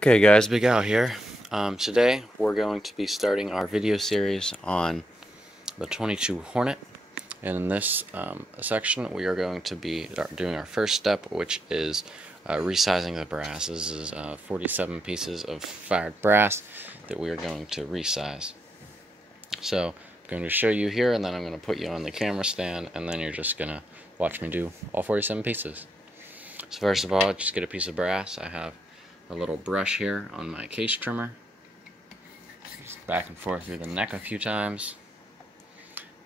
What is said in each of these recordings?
Okay guys, Big Al here. Today we're going to be starting our video series on the 22 Hornet, and in this section we are going to be doing our first step, which is resizing the brass. This is 47 pieces of fired brass that we are going to resize. So I'm going to show you here, and then I'm going to put you on the camera stand, and then you're just going to watch me do all 47 pieces. So first of all, just get a piece of brass. I have a little brush here on my case trimmer. Just back and forth through the neck a few times.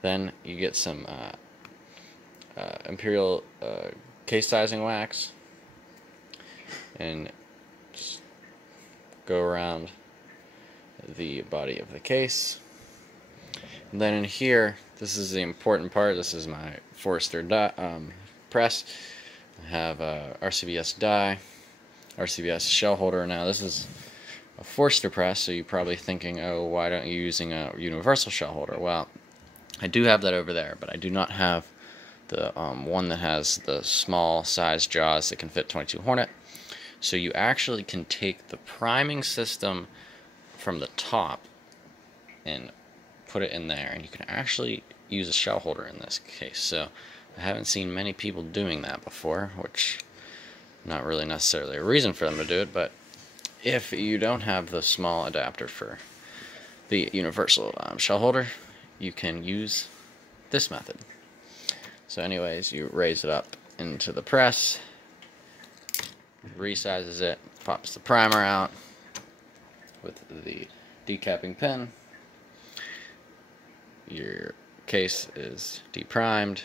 Then you get some Imperial case sizing wax and just go around the body of the case. And then in here, this is the important part. This is my Forster press. I have RCBS die, RCBS shell holder. Now this is a Forster press, so you're probably thinking, oh, why don't you using a universal shell holder? Well, I do have that over there, but I do not have the one that has the small size jaws that can fit 22 Hornet. So you actually can take the priming system from the top and put it in there, and you can actually use a shell holder in this case. So I haven't seen many people doing that before, which not really necessarily a reason for them to do it, but if you don't have the small adapter for the universal shell holder, you can use this method. So anyways, you raise it up into the press, resizes it, pops the primer out with the decapping pin. Your case is deprimed,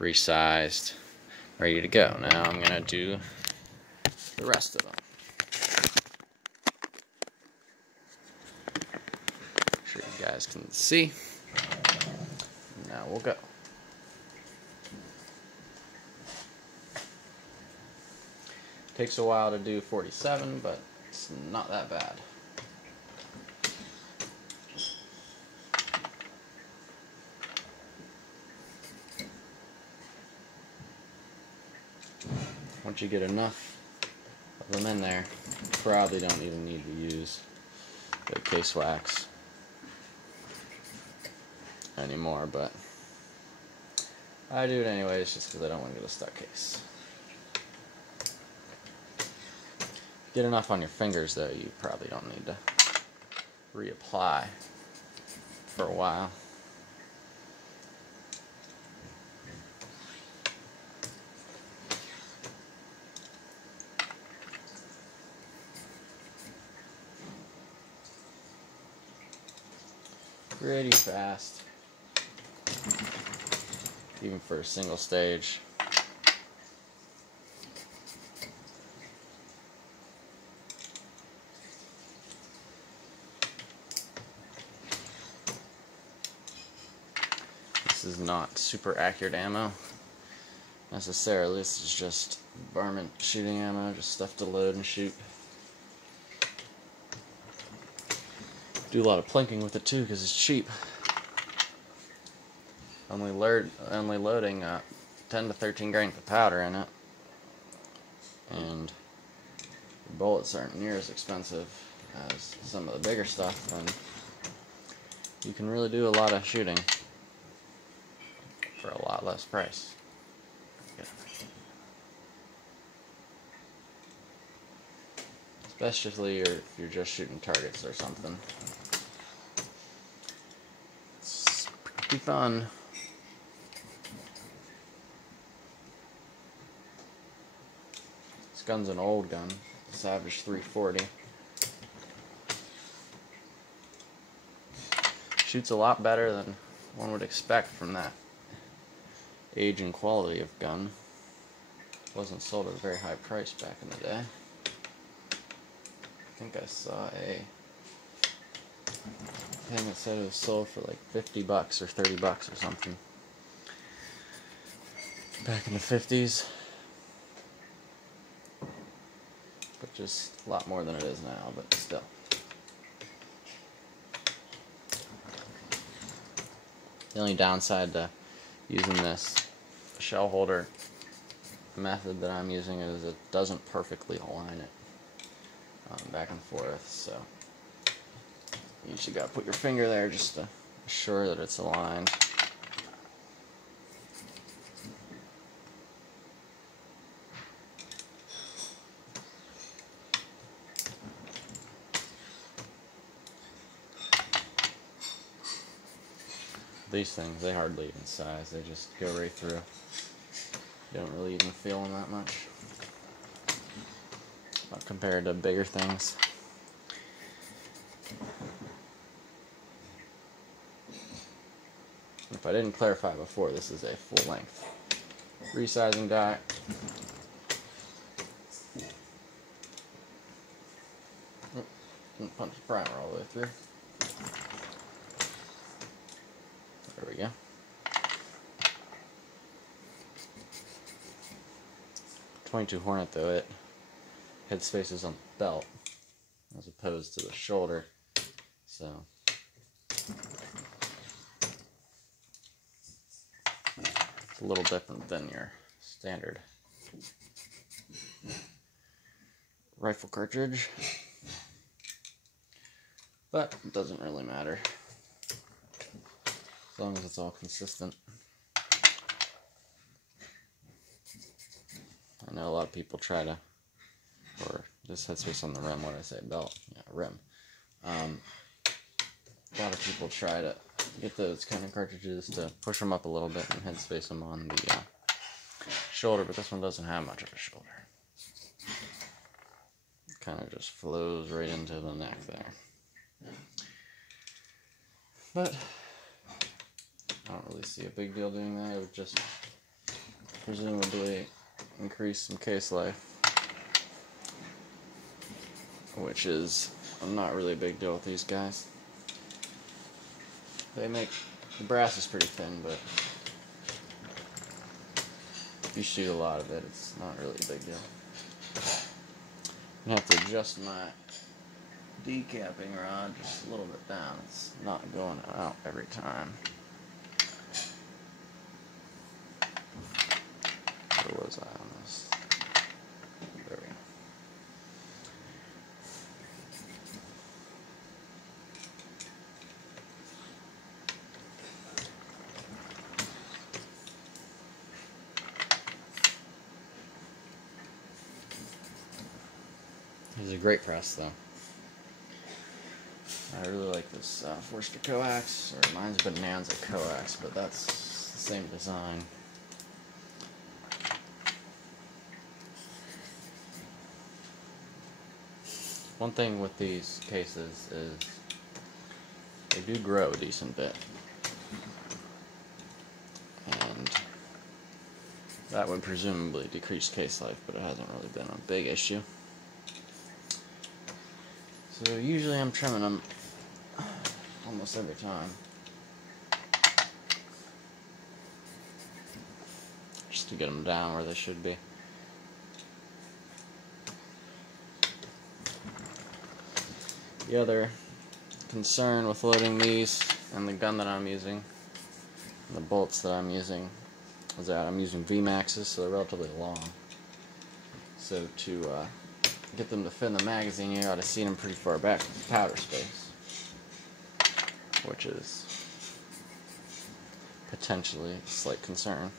resized, ready to go. Now I'm going to do the rest of them. I'm sure you guys can see. Now we'll go. Takes a while to do 47, but it's not that bad. Once you get enough of them in there, you probably don't even need to use the case wax anymore, but I do it anyways just because I don't want to get a stuck case. Get enough on your fingers though, you probably don't need to reapply for a while. Pretty fast, even for a single stage. This is not super accurate ammo necessarily. This is just varmint shooting ammo, just stuff to load and shoot. Do a lot of plinking with it too because it's cheap. Only loading 10 to 13 grains of powder in it, and the bullets aren't near as expensive as some of the bigger stuff, and you can really do a lot of shooting for a lot less price. Yeah. Especially if you're just shooting targets or something. It's pretty fun. This gun's an old gun, Savage 340. Shoots a lot better than one would expect from that age and quality of gun. Wasn't sold at a very high price back in the day. I think I saw a thing that said it was sold for like $50 or $30 or something back in the 50s, but just a lot more than it is now, but still. The only downside to using this shell holder method that I'm using is it doesn't perfectly align it. back and forth. So you usually got to put your finger there just to assure that it's aligned. These things, they hardly even size, they just go right through. You don't really even feel them that much compared to bigger things. If I didn't clarify before, this is a full-length resizing die. And punch the primer all the way through. There we go. 22 Hornet though, it headspace is on the belt as opposed to the shoulder, so it's a little different than your standard rifle cartridge, but it doesn't really matter as long as it's all consistent. I know a lot of people try to, or this headspace on the rim, what did I say, belt, yeah, rim. A lot of people try to get those kind of cartridges to push them up a little bit and headspace them on the shoulder, but this one doesn't have much of a shoulder. It kind of just flows right into the neck there. But I don't really see a big deal doing that. It would just presumably increase some case life, which is not really a big deal with these guys. They make, the brass is pretty thin, but if you shoot a lot of it, it's not really a big deal. I have to adjust my decapping rod just a little bit down. It's not going out every time. Where was I on this? There we go. This is a great press, though. I really like this Forster coax, or mine's Bonanza coax, but that's the same design. One thing with these cases is they do grow a decent bit, and that would presumably decrease case life, but it hasn't really been a big issue. So usually I'm trimming them almost every time, just to get them down where they should be. The other concern with loading these and the gun that I'm using, and the bolts that I'm using, is that I'm using VMAXs, so they're relatively long. So to get them to fit in the magazine, you gotta seat them pretty far back from the powder space, which is potentially a slight concern.